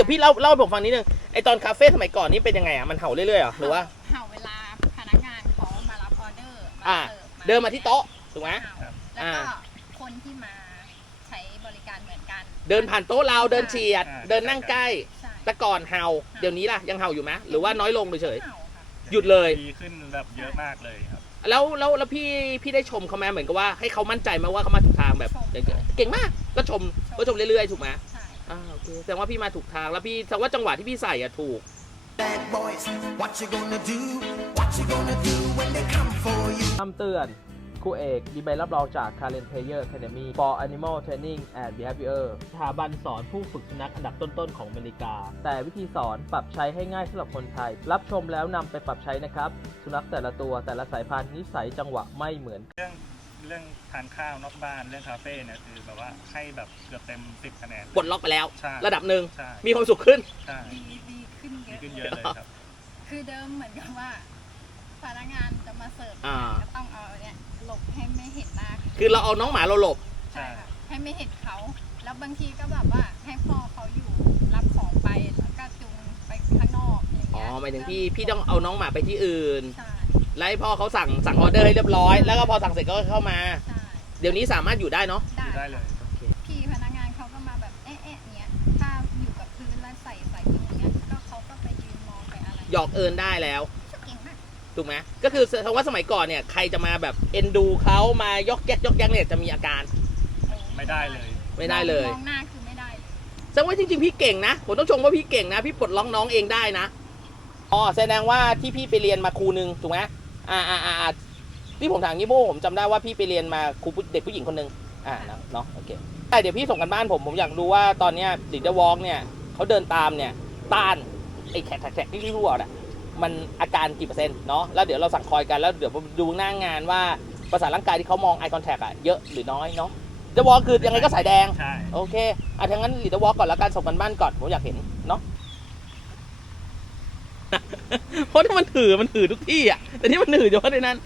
ดี๋ยวพี่เล่าเล่าให้ผมฟังนิดนึงไอตอนคาเฟ่สมัยก่อนนี่เป็นยังไงอะมันเห่าเรื่อยๆเหรอหรือว่าเห่าเวลาพนักงานเขามารับออเดอร์มาอ่า สิร์ฟเดินมาที่โต๊ะถูกไหม เห่าแล้วอ่า ก็คนที่มาใช้บริการเหมือนกันเดินผ่านโต๊ะเราเดินเฉียดเดินนั่งใกล้ใช่แต่ก่อนเห่าเดี๋ยวนี้ล่ะยังเห่าอยู่ไหมหรือว่าน้อยลงเฉย เห่าค่ะๆหยุดเลย ดีขึ้นแบบเยอะมากเลยครับแล้วแล้วแล้วพี่พี่ได้ชมเขาไหมเหมือนกับว่าให้เขามั่นใจไหมาว่าเขามาถูกทางแบบเก่งมากก็ชมก็ชมเรื่อยๆถูกไหมใช่ อ่าโอเคแสดงว่าพี่มาถูกทางแล้วพี่แสดงว่าจังหวะที่พี่ใส่อะถูก Bad boys, what you gonna do? What you gonna do when they come for you? คำเตือนครูเอกมีใบรับรองจาก Karen Player Academy for Animal Training and Behavior สถาบันสอนผู้ฝึกสุนัขอันดับต้นๆของอเมริกา แต่วิธีสอนปรับใช้ให้ง่ายสำหรับคนไทย รับชมแล้วนำไปปรับใช้นะครับ สุนัขแต่ละตัวแต่ละสายพันธุ์นิสัยจังหวะไม่เหมือนกันเรื่อง เรื่องทานข้าวนอกบ้านเรื่องคาเฟ่เนี่ยคือแบบว่าให้แบบเกือบเต็มสิบคะแนน ปลดล็อกไปแล้ว ใช่ ระดับหนึ่งใช่มีความสุขขึ้น ใช่ดีดีขึ้นเยดีอะ ขึ้นเยอะเลยครับ คือเดิมเหมือนกับว่าพนักงานจะมาเสิร์ฟอ่า ก็ต้องเอาเนี่ยหลบให้ไม่เห็นหน้าคือเราเอาน้องหมาเราหลบ ใช่ค่ะให้ไม่เห็นเขา แล้วบางทีก็แบบว่าให้พ่อเขาอยู่รับของไปแล้วก็จูงไปข้างนอกอย่างอ๋อเงี้ยหมายถึงพี่พี่ต้องเอาน้องหมาไปที่อื่น ใช่ แล้วให้พ่อเขาสั่งสั่งออเดอร์ให้เรียบร้อย แล้วก็พอสั่งเสร็จก็เข้ามา ใช่เดี๋ยวนี้สามารถอยู่ได้เนาะได้ได้เลยพี่พนักงานเขาก็มาแบบเอ๊ะเอ๊ะเนี้ยถ้าอยู่กับพื้นแล้วใส่ใส่อย่างเงี้ยก็เขาก็ไปยืนมองไปอะไรหยอกเอินได้แล้ว เก่งมากถูกไหมก็คือแสดงว่าสมัยก่อนเนี่ยใครจะมาแบบเอ็นดูเขามายกแยกยกแยกเนี่ยจะมีอาการไม่ได้เลย ไม่ได้เลยมองหน้าคือไม่ได้เลยแสดงว่าจริงๆพี่เก่งนะผมต้องชมว่าพี่เก่งนะ พี่ปลดล็อกน้องเองได้นะอ๋อแสดงว่าที่พี่ไปเรียนมาครูหนึ่งถูกไหม อ่าอ่าอ่าอ่าที่ผมถามงี้โบผมจำได้ว่าพี่ไปเรียนมาครูผู้เด็กผู้หญิงคนหนึ่งอ่าเนาะเนาะโอเคแต่เดี๋ยวพี่ส่งกันบ้านผมผมอยากรู้ว่าตอนเนี้ยดิดวอล์กเนี่ยเขาเดินตามเนี่ยต้านไอ้แขกแขกที่พี่รู้อะมันอาการกี่เปอร์เซ็นต์เนาะแล้วเดี๋ยวเราสั่งคอยกันแล้วเดี๋ยวผมดูหน้างานว่าภาษาร่างกายที่เขามอง eye contact อะเยอะหรือน้อยเนาะเดวอลคือยังไงก็สายแดง ใช่ โอเคอะทั้างนั้นลีดวอล์กก่อนแล้วกันส่งกันบ้านก่อน ผมอยากเห็นเนาะเพราะที่มันถือมันถือทุกที่อะ แต่ที่มันถือเฉพาะในนั้น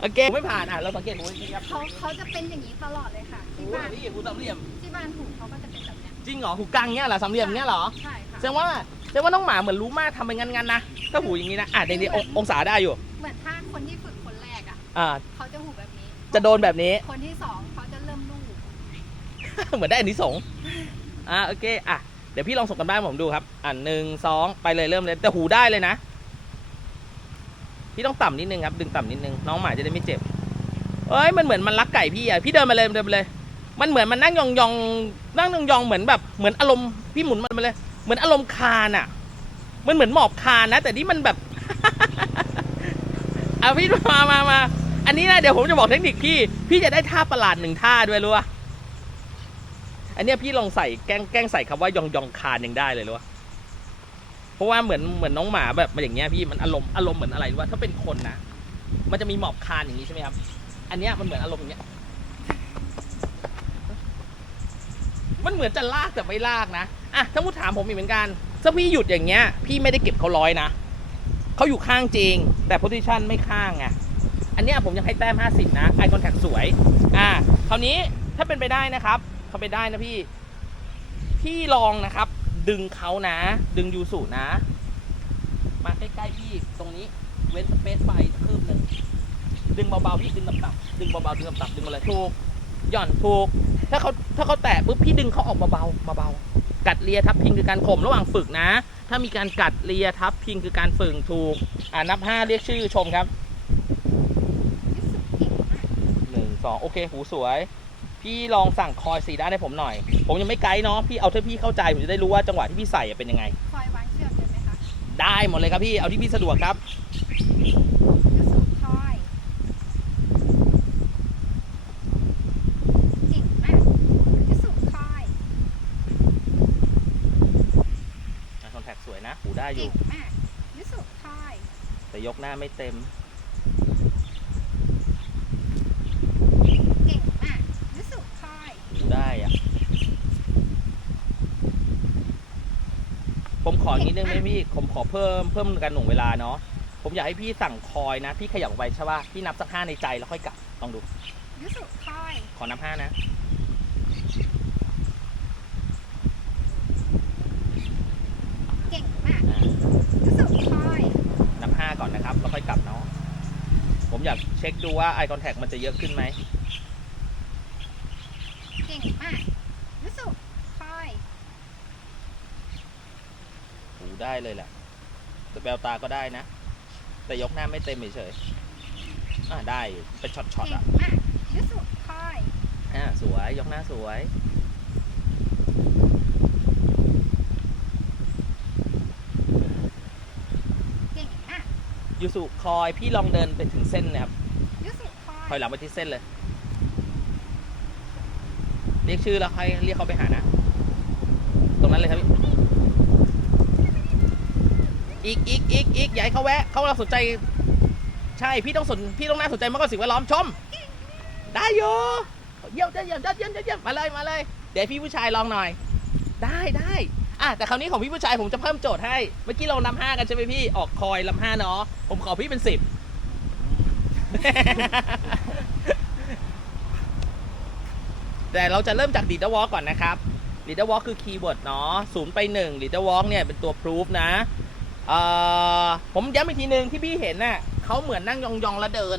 โอเคผมไม่ผ่านอะเราสังเกตหูนี่ครับเขาเขาจะเป็นอย่างนี้ตลอดเลยค่ะหูที่บ้านนี่หูสามเหลี่ยม ที่บ้านหูเขาก็จะเป็นแบบเนี้ยจริงเหรอหูกลางเงี้ยเหรอสามเหลี่ยมเงี้ยเหรอใช่ค่ะแสดงว่าแสดงว่าน้องหมาเหมือนรู้มากทำเป็นงันๆนะถ้าหูอย่างนี้นะอะเดี๋ยวนี้ององศาได้อยู่เหมือนถ้าคนที่ฝึกคนแรกอะอ่าเขาจะหูแบบนี้จะโดนแบบนี้ คนที่สองเขาจะเริ่มลูก เหมือนได้อันนี้สงส์อ่าโอเคอะเดี๋ยวพี่ลองส่งกันบ้านผมดูครับ อ่าหนึ่งสองไปเลยเริ่มเลยแต่หูได้เลยนะ พี่ต้องต่ำนิดนึงครับ ดึงต่ำนิดนึงน้องหมาจะได้ไม่เจ็บ เอ้ยมันเหมือนมันรักไก่พี่อะพี่เดินมาเลยเดินมาเลย มันเหมือนมันนั่งยองยองนั่งยองยองเหมือนแบบเหมือนอารมณ์พี่หมุนมันมาเลย เหมือนอารมณ์คานอะ มันเหมือนหมอบคานนะ แต่นี่มันแบบเอาพี่มามามาอันนี้นะเดี๋ยวผมจะบอกเทคนิคพี่ พี่จะได้ท่าประหลาดหนึ่งท่าด้วยรู้ปะ อันเนี้ยพี่ลองใส่แกล้งแกล้งใส่คำว่ายองยองคานยังได้เลยหรือวะเพราะว่าเหมือนเหมือนน้องหมาแบบมาอย่างเงี้ยพี่มันอารมณ์อารมณ์เหมือนอะไรรู้ว่าถ้าเป็นคนนะมันจะมีหมอบคานอย่างนี้ใช่ไหมครับ อันเนี้ยมันเหมือนอารมณ์อย่างเงี้ย มันเหมือนจะลากแต่ไม่ลากนะอะถ้าพูดถามผมอีกเหมือนกันถ้าพี่หยุดอย่างเงี้ย พี่ไม่ได้เก็บเขาร้อยนะเขาอยู่ข้างจริง แต่โพซิชันไม่ข้างไงอันเนี้ยผมยังให้แต้ม 50 นะไอคอนแทคสวย อ่าคราวนี้ถ้าเป็นไปได้นะครับ เขาไปได้นะพี่ พี่ลองนะครับ ดึงเขานะ ดึงยูสุนะ มาใกล้ๆพี่ตรงนี้ เว้นสเปซไปคืบหนึ่งดึงเบาๆพี่ดึงต่ำๆดึงเบาๆดึงต่ำๆดึงมาเลยถูกหย่อนถูก ถ้าเขาถ้าเขาแตะปุ๊บพี่ดึงเขาออกเบาๆเบาๆกัดเลียทับพิงคือการข่มระหว่างฝึกนะ ถ้ามีการกัดเลียทับพิงคือการฝึกถูก อ่านับห้าเรียกชื่อชมครับหนึ่งสองโอเค หูสวย พี่ลองสั่งคอยสีด้านให้ผมหน่อย ผมยังไม่ไกด์เนาะพี่เอาที่พี่เข้าใจผมจะได้รู้ว่าจังหวะที่พี่ใส่อะเป็นยังไง คอยวางเชือกเลยไหมคะได้หมดเลยครับพี่เอาที่พี่สะดวกครับที่สุดคอยเก่งมากที่สุดคอยคอนแทคสวยนะหูได้อเก่ยู่ งมากที่สุดคอยแต่ยกหน้าไม่เต็ม ผมขอนิดนึงไหมพี่ผมขอเพิ่มเพิ่มการหน่วงเวลาเนาะผมอยากให้พี่สั่งคอยนะ พี่ขยับออกไปใช่ป่ะพี่นับสักห้าในใจแล้วค่อยกลับลองดู รู้สึกคอย ขอนับห้านะเก่งมากอ่รู้สึกคอยนับห้าก่อนนะครับแล้วค่อยกลับเนาะผมอยากเช็คดูว่าไอคอนแทคมันจะเยอะขึ้นไหม ได้เลยแหละแต่แววตาก็ได้นะ แต่ยกหน้าไม่เต็มเฉยๆอ่าได้อยู่เป็นช็อตเก่ๆงอะ มากรู้สึกคอยอ่าสวยยกหน้าสวย เก่งมากยูสุคอยพี่ลองเดินไปถึงเส้นนะครับรู้สึกคอยถอยหลังไปที่เส้นเลย เรียกชื่อแล้วใครเรียกเขาไปหานะ ตรงนั้นเลยครับพี่ อีกอีกอีกอีกอย่าให้เขาแวะเขาเราสนใจ ใช่พี่ต้องสนพี่ต้องน่าสนใจมากกว่าสิ่งแวดล้อมชม ได้อยู่เยี่ยมเยี่ยมเยี่ยมเยี่ยมเยี่ยมมาเลยมาเลย เดี๋ยวพี่ผู้ชายลองหน่อย ได้ได้อะแต่คราวนี้ของพี่ผู้ชายผมจะเพิ่มโจทย์ให้ เมื่อกี้เรานำห้ากันใช่ไหมพี่ออกคอยลำห้าเนาะผมขอพี่เป็นสิบแต่เราจะเริ่มจาก leader walk ก่อนนะครับ leader walk คือคีย์เวิร์ดเนาะศูนย์ไปหนึ่ง leader walk เนี่ยเป็นตัว proof นะ เอ่อผมย้ำอีกทีหนึ่งที่พี่เห็นน่ะเขาเหมือนนั่งยองๆแล้วเดิน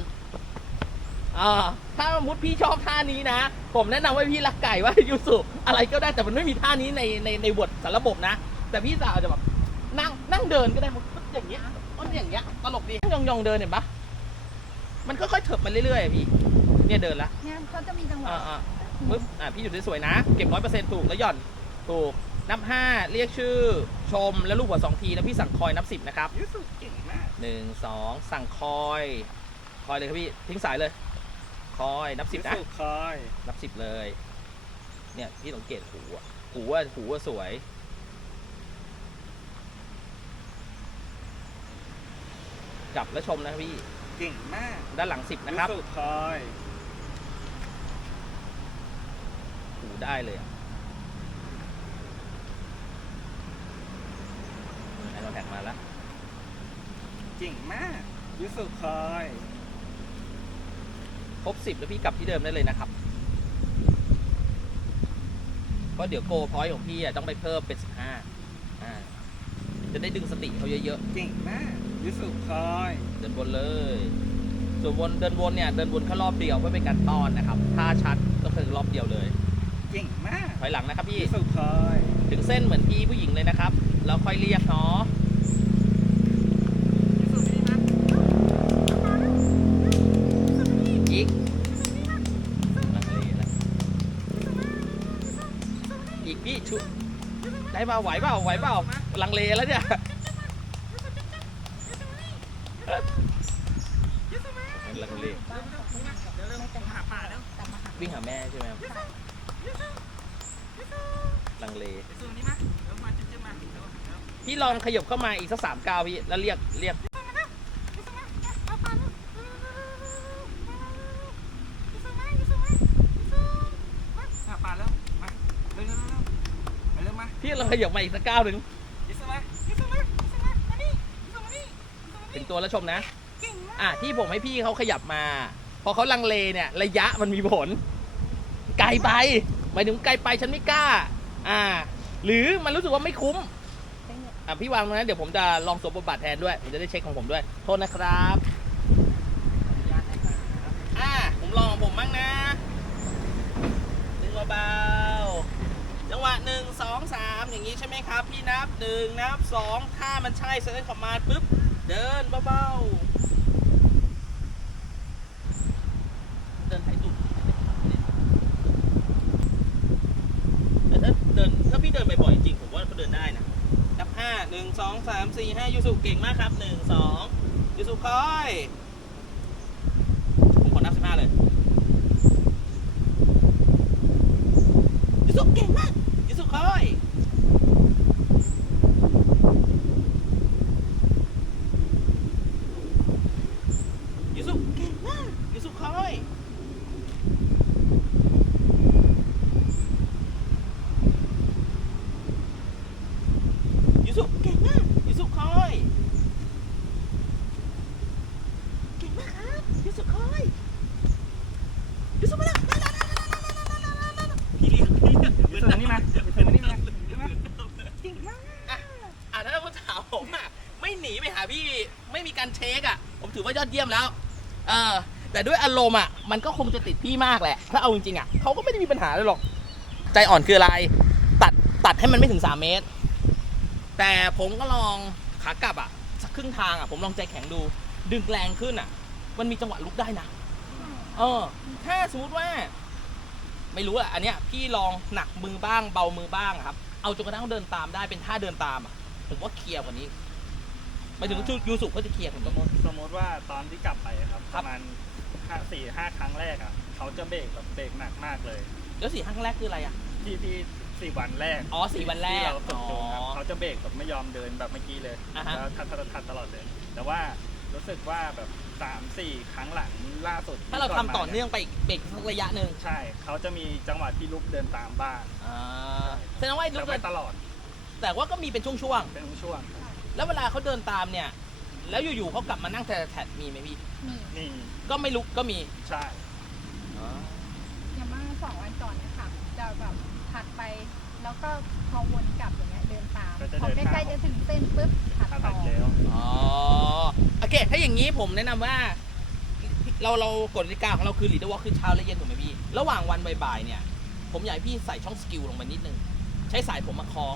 อ่าถ้าสมมติพี่ชอบท่านี้นะ ผมแนะนำว่าพี่รักไก่ว่ายูสุอะไรก็ได้แต่มันไม่มีท่านี้ในในในบทสารระบบนะ แต่พี่สาวจะแบบนั่งนั่งเดินก็ได้มันอย่างเงี้ยมันอย่างเงี้ยตลกดีนั่งยองๆเดินเห็นปะมันค่อยๆเถิบมาเรื่อยๆอะพี่ เนี่ยเดินละเนี่ยเขาจะมีจังหวะอ่าอ่าปึ๊บอ่าพี่หยุดสวยๆนะ เก็บร้อยเปอร์เซ็นต์ถูกแล้วหย่อนถูก นับห้าเรียกชื่อชมแล้วลูกหัวสองที แล้วพี่สั่งคอยนับสิบนะครับยูสุเก่งมากหนึ่งสองสั่งคอย คอยเลยครับพี่ ทิ้งสายเลย คอยนับสิบยูนะ สุคอย นับสิบเลย เนี่ยพี่สังเกตหูอะหูว่าหูว่าสวย จับแล้วชมนะครับพี่ เก่งมากด้านหลังสิบนะยูครับสุคอย หูได้เลยอะไอคอนแทคมาแล้ว เก่งมากยูสุคอยครบสิบแล้วพี่กลับที่เดิมได้เลยนะครับเพราะเดี๋ยวโกพอยของพี่อะต้องไปเพิ่มเป็นสิบห้าอ่าจะได้ดึงสติเขาเยอะเก่งมากยูสุคอยๆ เดินวนเลย ส่วนวนเดินวนเนี่ยเดินวนแค่รอบเดียวเพื่อเป็นการต้อนนะครับถ้าชัดก็คือรอบเดียวเลยเก่งมากถอยหลังนะครับพี่ ยูสุคอย ถึงเส้นเหมือนพี่ผู้หญิงเลยนะครับ แล้วค่อยเรียกเนาะ ยูสุนี่นะ อีกลังเลแล้วอีกพี่ชุ มาไหวเปล่าไหวเปล่าลังเลแล้วเนี่ยลังเลวิ่งหาแม่ใช่ไหมลังเลพี่ลองขยบเข้ามาอีกสักสามก้าวพี่แล้วเรียกเรียก อะปาแล้ว มาเร็วเร็วเร็วไปเร็วมา พี่ลองข ยบมาอีกสักก้าวหนึ่งยูสุมาถึงตัวแล้วชมนะอะที่ผมให้พี่เขาขยับมา พอเขาลังเลเนี่ย ระยะมันมีผล ไกลไปหมายถึงไกลไปฉันไม่กล้า อ่า หรือมันรู้สึกว่าไม่คุ้ม อะพี่วางตรงนั้นเดี๋ยวผมจะลองสวมบทบาทแทนด้วยผมจะได้เช็คของผมด้วย โทษนะครับอ่าผมลองของผมบ้างนะดึงเบาๆ จังหวะหนึ่งสองสามอย่างนี้ใช่ไหมครับ พี่นับหนึ่งนับสองถ้ามันใช่เซ็นคอมมานด์ปุ๊บ เดินเบาๆ เดินไถตุ่มแต่ถ้าเดินถ้าพี่เดินบ่อยๆจริงผมว่าเขาเดินได้นะนับห้าหนึ่งสองสามสี่ห้ายูสุเก่งมากครับหนึ่งสองยูสุคอย ผมขอนับสิบห้าเลยสุเก่งมากยูสุคอยยูสุเก่งมากยูสุคอยยูสุเก่งมากยูสุคอยเก่งมากครับยูสุคอยยูสุมาแล้วพี่เลี้ยงพี่เลี้ยง ยูสุนี่มายูสุนี่มาใช่ไหม อะอะถ้าคุณถามผมอะ ไม่มีการเช็คอะ ผมถือว่ายอดเยี่ยมแล้ว เออ แต่ด้วยอารมณ์อะ มันก็คงจะติดพี่มากแหละ ถ้าเอาจริงๆอะเขาก็ไม่ได้มีปัญหาเลยหรอก ใจอ่อนคืออะไร ตัดตัดให้มันไม่ถึง 3 เมตร แต่ผมก็ลองขากลับอะ สักครึ่งทางอะ ผมลองใจแข็งดู ดึงแรงขึ้นอะ มันมีจังหวะลุกได้นะ เออ ถ้าสมมติว่า ไม่รู้อะอันเนี้ยพี่ลองหนักมือบ้างเบามือบ้างครับ เอาจนกระทั่งเดินตามได้เป็นท่าเดินตามอะ ผมว่าเคลียร์กว่านี้ หมายถึงชูยูสุก็จะเคลียร์กว่าสนี้มมติสมมติว่าตอนที่กลับไปอะครับคปรับระมาณห้าสี่ห้าครั้งแรกอะเขาจะเบรกแบบเบรกหนักมากเลย แล้วสี่ครั้งแรกคืออะไรอะ ที่ที่สี่วันแรกอ๋อสี่วันแรกที่เราฝึกจูงครับอ๋อเขาจะเบรกแบบไม่ยอมเดินแบบเมื่อกี้เลยอ่าฮะ แล้วทัดทัดทัดตลอดเลย แต่ว่ารู้สึกว่าแบบสามสี่ครั้งหลังล่าสุดถ้าเราก่ทำมต่อเนื่องไปอีกเบรกสักระยะหนึ่งใช่ เขาจะมีจังหวะที่ลุกเดินตามบ้างอ่าแสดงว่าไอ้ลูแต่กเดิไม่นตลอดแต่ว่าก็มีเป็นช่วงเป็นช่วงๆ แล้วเวลาเขาเดินตามเนี่ย แล้วอยู่ๆเขากลับมานั่งแถดๆมีไหมพี่ มีนี่ก็ไม่ลุกก็มีใช่อย่างเมื่อสองวันก่อนเนะคะจะแบบถัดไปแล้วก็พอวนกลับอย่างเงี้ยเดินตามก็จะพอเดินใกล้ๆจะถึงเส้นปุ๊บถัดถ้าต่ตัอดแล้วอ๋อโอเค ถ้าอย่างนี้ผมแนะนำว่า เราเรากฎกติกาของเราคือลีดเดอร์วอลคือเช้าและเย็นถูกไหมพี่ ระหว่างวันบ่ายๆเนี่ย ผมอยากให้พี่ใส่ช่องสกิลลงไปนิดนึง ใช้สายผมมาคล้อง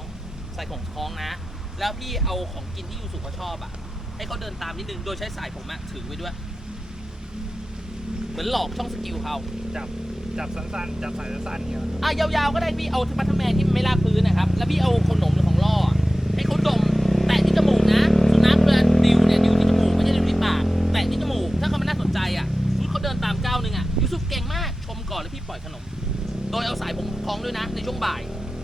ใส่ของคล้องนะ แล้วพี่เอาของกินที่ยูสุเขาชอบอะให้เขาเดินตามนิดนึง โดยใช้สายผมอะถือไว้ด้วย เหมือนหลอกช่องสกิลเขาจับจับสั้นๆจับสายสั้นๆเนี่ยอะยาวๆก็ได้พี่เอามัทเทอร์แมนที่มันไม่ลากพื้นนะครับ แล้วพี่เอาขนมหรือของล่ออะให้เขาดม แตะที่จมูกนะ สุนัขเวลาดิวเนี่ยดิวที่จมูกไม่ใช่ดิวที่ปาก แตะที่จมูก ถ้าเขามันน่าสนใจอะสมมุติเขาเดินตามก้าวหนึ่งอะยูซุปเก่งมาก ชมก่อนแล้วพี่ปล่อยขนม โดยเอาสายผมคล้องด้วยนะ ในช่วงบ่าย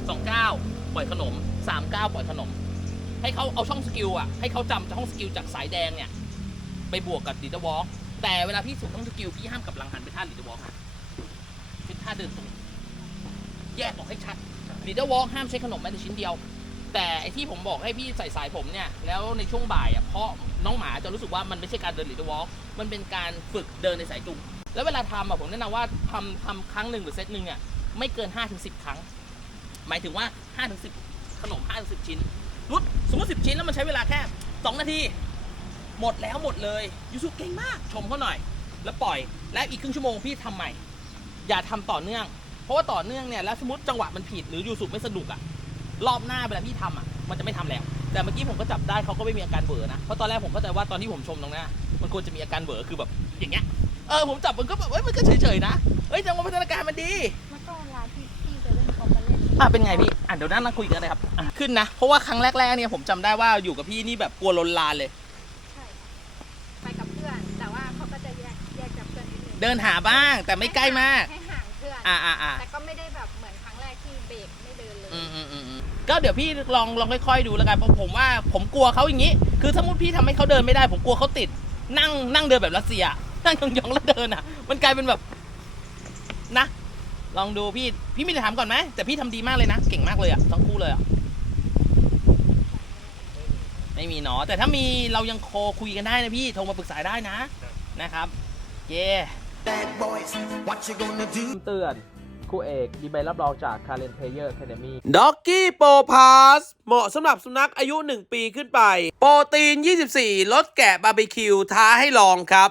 สองก้าวปล่อยขนมสามก้าวปล่อยขนม ให้เขาเอาช่องสกิลอะให้เขาจำช่องสกิลจากสายแดงเนี่ยไปบวกกับลีดเดอร์วอล์กแต่เวลาพี่สูงช่องสกิลพี่ห้ามกลับหลังหันไปท่าลีดเดอร์วอล์กนะเป็นท่าเดินตรงแยกออกให้ชัดลีดเดอร์วอล์กห้ามใช้ขนมแม้แต่ชิ้นเดียว แต่ไอที่ผมบอกให้พี่ใส่สายผมเนี่ยแล้วในช่วงบ่ายอะเพราะน้องหมาจะรู้สึกว่ามันไม่ใช่การเดินลีดเดอร์วอล์กมันเป็นการฝึกเดินในสายจุงแล้วเวลาทำอะผมแนะนำว่าทำทำครั้งหนึ่งหรือเซตหนึ่งเนี่ยไม่เกิน5-10 ครั้ง หมายถึงว่า5-10ขนม5-10 ชิ้น รุดสมมติ10 ชิ้นแล้วมันใช้เวลาแค่ 2 นาที หมดแล้วหมดเลยยูสุเก่งมากชมเขาหน่อย แล้วปล่อยและอีกครึ่งชั่วโมงพี่ทำใหม่ อย่าทำต่อเนื่อง เพราะว่าต่อเนื่องเนี่ยแล้วสมมติจังหวะมันผิดหรือยูสุไม่สนุกอะรอบหน้าเวลาพี่ทำอะมันจะไม่ทำแล้ว แต่เมื่อกี้ผมก็จับได้เขาก็ไม่มีอาการเบื่อนะเพราะตอนแรกผมเข้าใจว่าตอนที่ผมชมตรงหน้ามันควรจะมีอาการเบื่อคือแบบอย่างเงี้ยเออผมจับมันก็แบบเอ้ยมันก็เฉยๆนะเอ้ยจังหวะพัฒนาการมันดี อะเป็นไงพี่อะเดี๋ยวนั่งนั่งคุยกันเลยครับอะขึ้นนะ เพราะว่าครั้งแรก ๆเนี่ยผมจำได้ว่าอยู่กับพี่นี่แบบกลัวลนลานเลย ใช่ไปกับเพื่อน แต่ว่าเขาก็จะแยกแยกจากเพื่อนนิดนึงเดินหาบ้างแต่ไม่ใกล้มาก ให้ห่างเพื่อน อะอะอะแต่ก็ไม่ได้แบบเหมือนครั้งแรกที่เบรกไม่เดินเลย อืมอืมอืมอืมก็เดี๋ยวพี่ลองลองค่อยๆดูแล้วกันเพราะผมว่าผมกลัวเขาอย่างนี้ คือถ้ามุดพี่ทำให้เขาเดินไม่ได้ ผมกลัวเขาติด นั่งนั่งเดินแบบรัสเซีย นั่งยองๆแล้วเดินอะ มันกลายเป็นแบบนะ ลองดูพี่ พี่มีอะไรถามก่อนไหมแต่พี่ทำดีมากเลยนะ เก่งมากเลยอะทั้งคู่เลยอะไม่มีเนาะแต่ถ้ามีเรายังโคคุยกันได้นะพี่โทรมาปรึกษาได้นะนะครับเย่ Bad boys, what you gonna do? เตือนครูเอกมีใบรับรองจาก Karen Player Academy ด็อกกี้โปรพาสเหมาะสำหรับสุนัขอายุ 1 ปีขึ้นไป โปรตีน 24 ลดแกะบาร์บีคิวท้าให้ลองครับ